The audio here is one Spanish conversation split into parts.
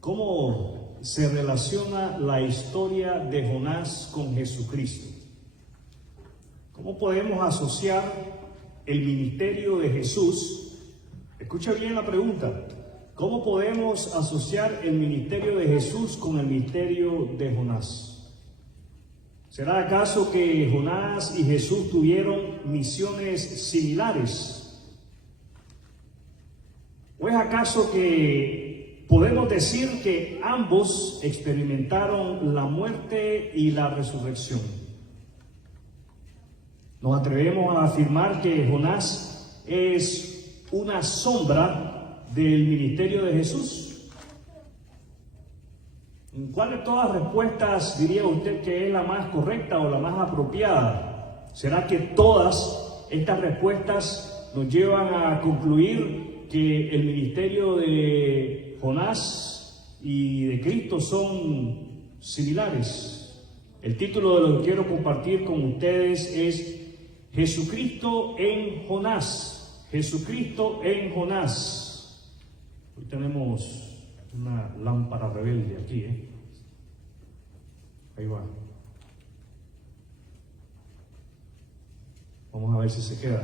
¿Cómo se relaciona la historia de Jonás con Jesucristo? ¿Cómo podemos asociar el ministerio de Jesús? Escucha bien la pregunta. ¿Cómo podemos asociar el ministerio de Jesús con el ministerio de Jonás? ¿Será acaso que Jonás y Jesús tuvieron misiones similares? ¿O es acaso que podemos decir que ambos experimentaron la muerte y la resurrección? Nos atrevemos a afirmar que Jonás es una sombra del ministerio de Jesús. ¿Cuál de todas las respuestas diría usted que es la más correcta o la más apropiada? ¿Será que todas estas respuestas nos llevan a concluir que el ministerio de Jonás y de Cristo son similares? El título de lo que quiero compartir con ustedes es Jesucristo en Jonás. Jesucristo en Jonás. Hoy tenemos una lámpara rebelde aquí, Ahí va. Vamos a ver si se queda.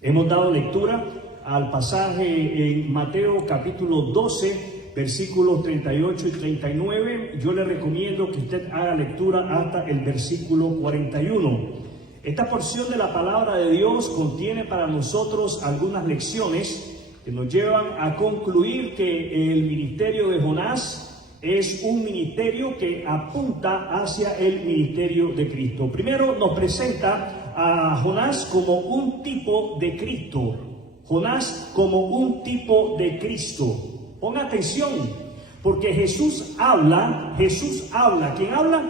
Hemos dado lectura al pasaje en Mateo capítulo 12, versículos 38 y 39. Yo le recomiendo que usted haga lectura hasta el versículo 41. Esta porción de la palabra de Dios contiene para nosotros algunas lecciones que nos llevan a concluir que el ministerio de Jonás es un ministerio que apunta hacia el ministerio de Cristo. Primero nos presenta a Jonás como un tipo de Cristo. Jonás como un tipo de Cristo. Ponga atención, porque Jesús habla. ¿Quién habla?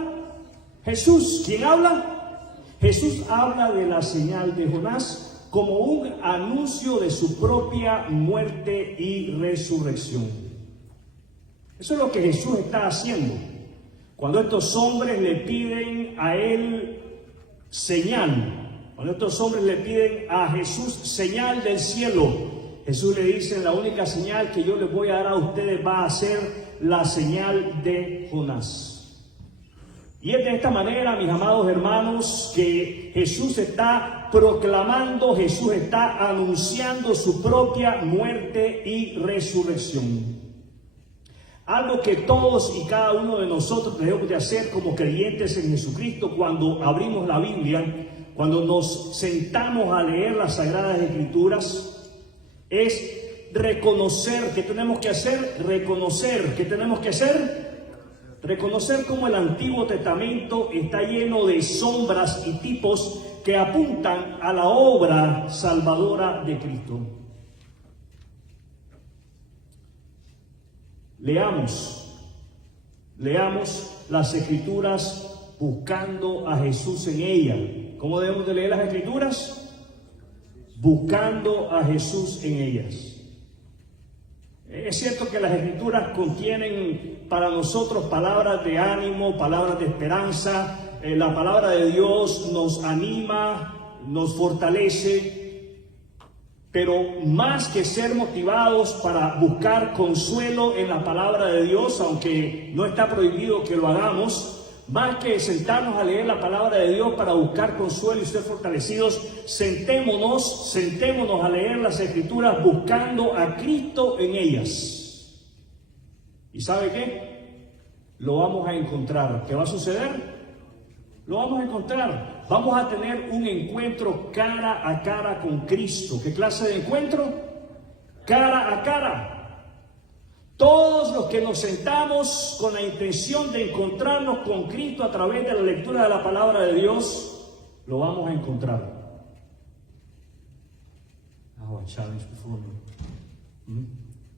Jesús. ¿Quién habla? Jesús habla de la señal de Jonás como un anuncio de su propia muerte y resurrección. Eso es lo que Jesús está haciendo. Cuando estos hombres le piden a él señal, cuando estos hombres le piden a Jesús señal del cielo, Jesús le dice: la única señal que yo les voy a dar a ustedes va a ser la señal de Jonás. Y es de esta manera, mis amados hermanos, que Jesús está proclamando, Jesús está anunciando su propia muerte y resurrección. Algo que todos y cada uno de nosotros debemos de hacer como creyentes en Jesucristo cuando abrimos la Biblia, cuando nos sentamos a leer las Sagradas Escrituras, es reconocer. ¿Qué tenemos que hacer? Reconocer. ¿Qué tenemos que hacer? Reconocer cómo el Antiguo Testamento está lleno de sombras y tipos que apuntan a la obra salvadora de Cristo. Leamos las Escrituras buscando a Jesús en ellas. ¿Cómo debemos de leer las Escrituras? Buscando a Jesús en ellas. Es cierto que las Escrituras contienen para nosotros palabras de ánimo, palabras de esperanza. La palabra de Dios nos anima, nos fortalece. Pero más que ser motivados para buscar consuelo en la palabra de Dios, aunque no está prohibido que lo hagamos, más que sentarnos a leer la palabra de Dios para buscar consuelo y ser fortalecidos, sentémonos a leer las Escrituras buscando a Cristo en ellas. ¿Y sabe qué? Lo vamos a encontrar. ¿Qué va a suceder? Lo vamos a encontrar. Vamos a tener un encuentro cara a cara con Cristo. ¿Qué clase de encuentro? Cara a cara. Todos los que nos sentamos con la intención de encontrarnos con Cristo a través de la lectura de la palabra de Dios, lo vamos a encontrar.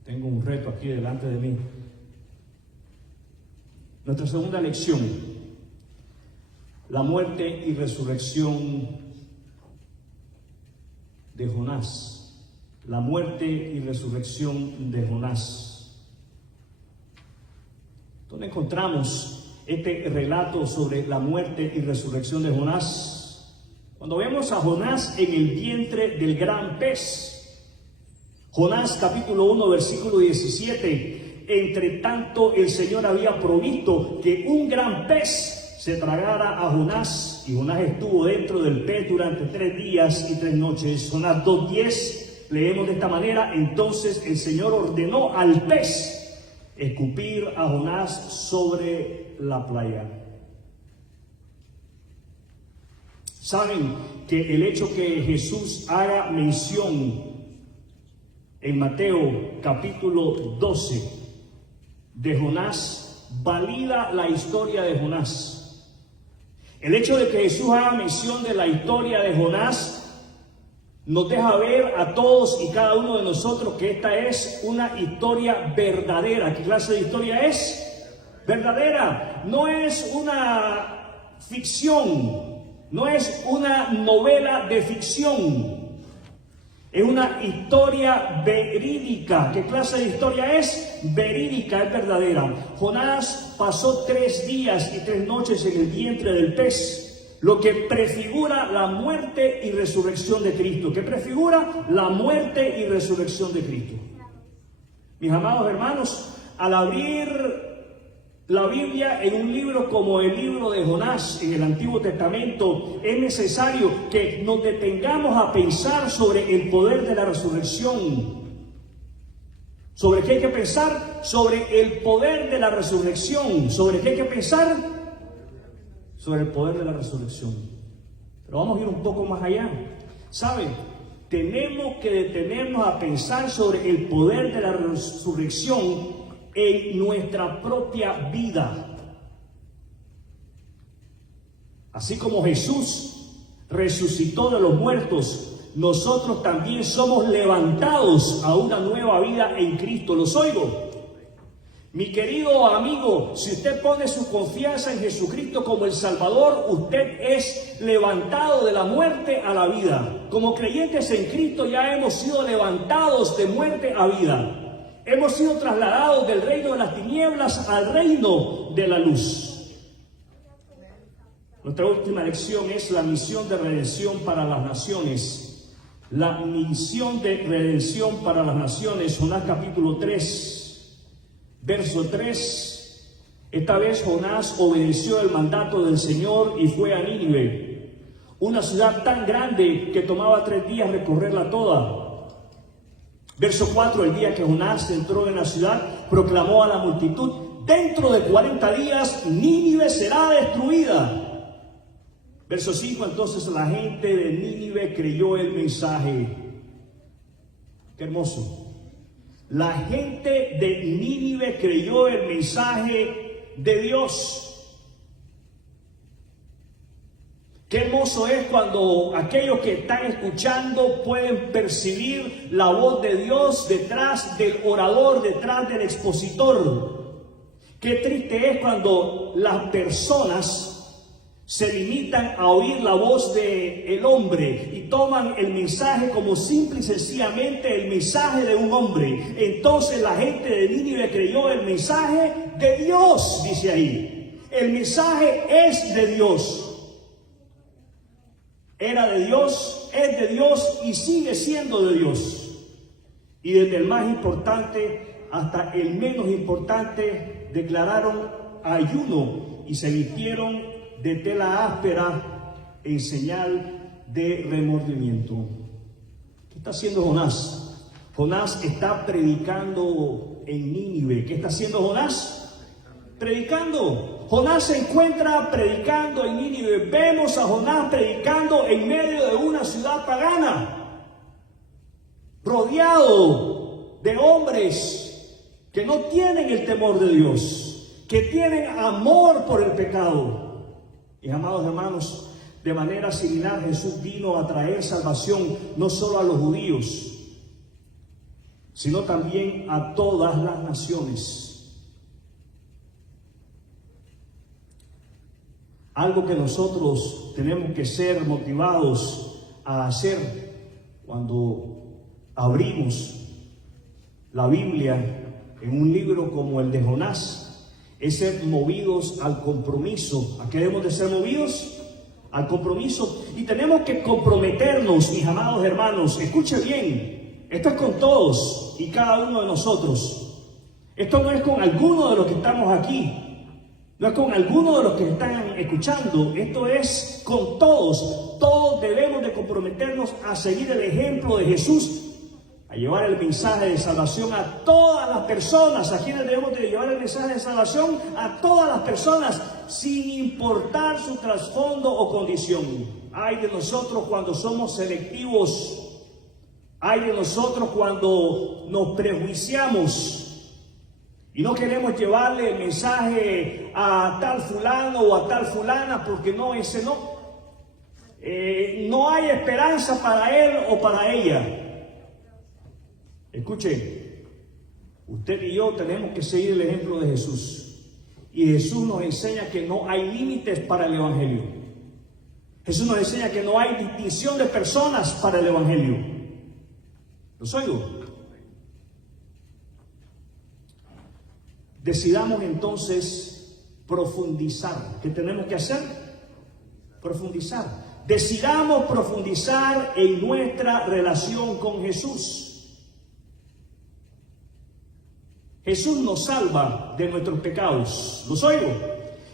Tengo un reto aquí delante de mí. Nuestra segunda lección: la muerte y resurrección de Jonás. La muerte y resurrección de Jonás. ¿Dónde encontramos este relato sobre la muerte y resurrección de Jonás? Cuando vemos a Jonás en el vientre del gran pez. Jonás capítulo 1 versículo 17. Entre tanto el Señor había provisto que un gran pez se tragara a Jonás, y Jonás estuvo dentro del pez durante 3 días y 3 noches. Jonás 2:10 leemos de esta manera: entonces el Señor ordenó al pez escupir a Jonás sobre la playa. Saben que el hecho que Jesús haga mención en Mateo capítulo 12 de Jonás valida la historia de Jonás. El hecho de que Jesús haga mención de la historia de Jonás nos deja ver a todos y cada uno de nosotros que esta es una historia verdadera. ¿Qué clase de historia es? Verdadera. No es una ficción. No es una novela de ficción, es una historia verídica. ¿Qué clase de historia es? Verídica, es verdadera. Jonás pasó 3 días y 3 noches en el vientre del pez, lo que prefigura la muerte y resurrección de Cristo. ¿Qué prefigura? La muerte y resurrección de Cristo. Mis amados hermanos, al abrir la Biblia en un libro como el libro de Jonás en el Antiguo Testamento, es necesario que nos detengamos a pensar sobre el poder de la resurrección. ¿Sobre qué hay que pensar? Sobre el poder de la resurrección. ¿Sobre qué hay que pensar? Sobre el poder de la resurrección. Pero vamos a ir un poco más allá. ¿Saben? Tenemos que detenernos a pensar sobre el poder de la resurrección en nuestra propia vida. Así como Jesús resucitó de los muertos, nosotros también somos levantados a una nueva vida en Cristo. ¿Los oigo? Mi querido amigo, si usted pone su confianza en Jesucristo como el Salvador, usted es levantado de la muerte a la vida. Como creyentes en Cristo ya hemos sido levantados de muerte a vida. Hemos sido trasladados del reino de las tinieblas al reino de la luz. Nuestra última lección es la misión de redención para las naciones. La misión de redención para las naciones. Jonás capítulo 3, verso 3. Esta vez Jonás obedeció el mandato del Señor y fue a Nínive, una ciudad tan grande que tomaba 3 días recorrerla toda. Verso 4, el día que Jonás entró en la ciudad, proclamó a la multitud: dentro de 40 días Nínive será destruida. Verso 5, entonces la gente de Nínive creyó el mensaje. Qué hermoso. La gente de Nínive creyó el mensaje de Dios. Qué hermoso es cuando aquellos que están escuchando pueden percibir la voz de Dios detrás del orador, detrás del expositor. Qué triste es cuando las personas se limitan a oír la voz del hombre y toman el mensaje como simple y sencillamente el mensaje de un hombre. Entonces la gente de Nínive creyó el mensaje de Dios, dice ahí. El mensaje es de Dios. Era de Dios, es de Dios y sigue siendo de Dios. Y desde el más importante hasta el menos importante declararon ayuno y se vistieron de tela áspera en señal de remordimiento. ¿Qué está haciendo Jonás? Jonás está predicando en Nínive. ¿Qué está haciendo Jonás? Predicando. Jonás se encuentra predicando en Nínive. Vemos a Jonás predicando en medio de una ciudad pagana, rodeado de hombres que no tienen el temor de Dios, que tienen amor por el pecado. Y amados hermanos, de manera similar Jesús vino a traer salvación no solo a los judíos, sino también a todas las naciones. Algo que nosotros tenemos que ser motivados a hacer cuando abrimos la Biblia en un libro como el de Jonás es ser movidos al compromiso. ¿A qué debemos de ser movidos? Al compromiso. Y tenemos que comprometernos, mis amados hermanos. Escuche bien. Esto es con todos y cada uno de nosotros. Esto no es con alguno de los que estamos aquí. No es con alguno de los que están escuchando. Esto es con todos. Todos debemos de comprometernos a seguir el ejemplo de Jesús, a llevar el mensaje de salvación a todas las personas. ¿A quienes debemos de llevar el mensaje de salvación? A todas las personas, sin importar su trasfondo o condición. Ay de nosotros cuando somos selectivos. Ay de nosotros cuando nos prejuiciamos y no queremos llevarle el mensaje a tal fulano o a tal fulana, porque no, ese no. No hay esperanza para él o para ella. Escuchen, usted y yo tenemos que seguir el ejemplo de Jesús. Y Jesús nos enseña que no hay límites para el Evangelio. Jesús nos enseña que no hay distinción de personas para el Evangelio. ¿Los oigo? Decidamos entonces profundizar. ¿Qué tenemos que hacer? Profundizar. Decidamos profundizar en nuestra relación con Jesús. Jesús nos salva de nuestros pecados. ¿Los oigo?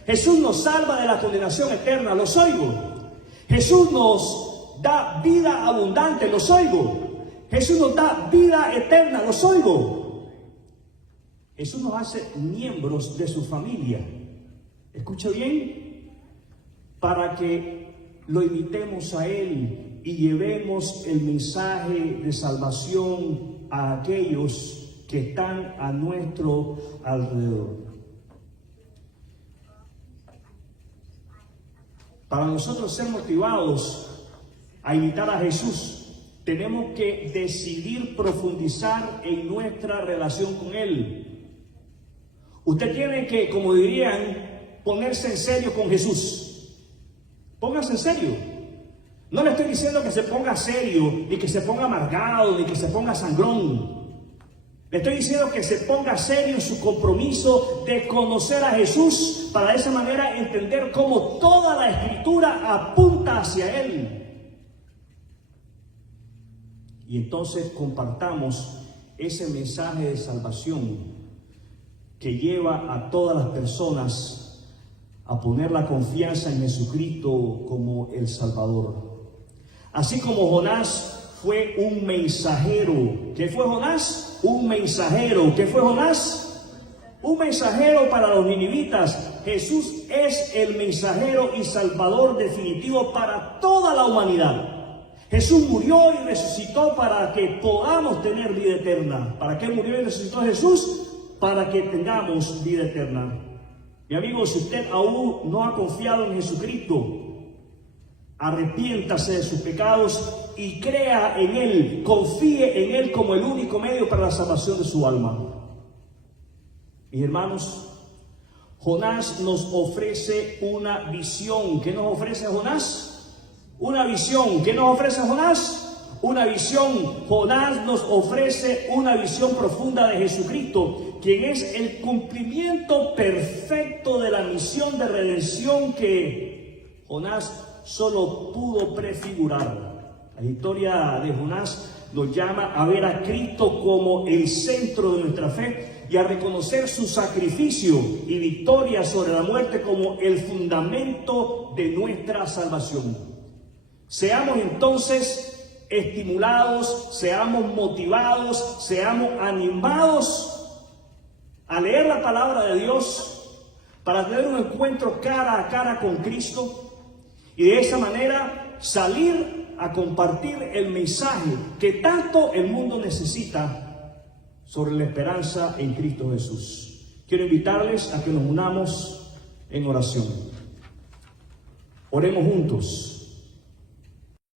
Jesús nos salva de la condenación eterna. ¿Los oigo? Jesús nos da vida abundante. ¿Los oigo? Jesús nos da vida eterna. ¿Los oigo? Jesús nos hace miembros de su familia. Escucha bien, para que lo imitemos a Él y llevemos el mensaje de salvación a aquellos que están a nuestro alrededor. Para nosotros ser motivados a imitar a Jesús, tenemos que decidir profundizar en nuestra relación con Él. Usted tiene que, como dirían, ponerse en serio con Jesús. Póngase en serio. No le estoy diciendo que se ponga serio, ni que se ponga amargado, ni que se ponga sangrón. Le estoy diciendo que se ponga serio en su compromiso de conocer a Jesús, para de esa manera entender cómo toda la Escritura apunta hacia Él. Y entonces compartamos ese mensaje de salvación que lleva a todas las personas a poner la confianza en Jesucristo como el Salvador. Así como Jonás fue un mensajero. ¿Qué fue Jonás? Un mensajero. ¿Qué fue Jonás? Un mensajero para los ninivitas. Jesús es el mensajero y salvador definitivo para toda la humanidad. Jesús murió y resucitó para que podamos tener vida eterna. ¿Para qué murió y resucitó Jesús? Para que tengamos vida eterna. Mi amigo, si usted aún no ha confiado en Jesucristo, arrepiéntase de sus pecados y crea en Él, confíe en Él como el único medio para la salvación de su alma. Mis hermanos, Jonás nos ofrece una visión. ¿Qué nos ofrece Jonás? Una visión. ¿Qué nos ofrece Jonás? Una visión. Jonás nos ofrece una visión profunda de Jesucristo, quien es el cumplimiento perfecto de la misión de redención que Jonás solo pudo prefigurar. La historia de Jonás nos llama a ver a Cristo como el centro de nuestra fe y a reconocer su sacrificio y victoria sobre la muerte como el fundamento de nuestra salvación. Seamos entonces estimulados, seamos motivados, seamos animados a leer la palabra de Dios para tener un encuentro cara a cara con Cristo y de esa manera salir a compartir el mensaje que tanto el mundo necesita sobre la esperanza en Cristo Jesús. Quiero invitarles a que nos unamos en oración. Oremos juntos.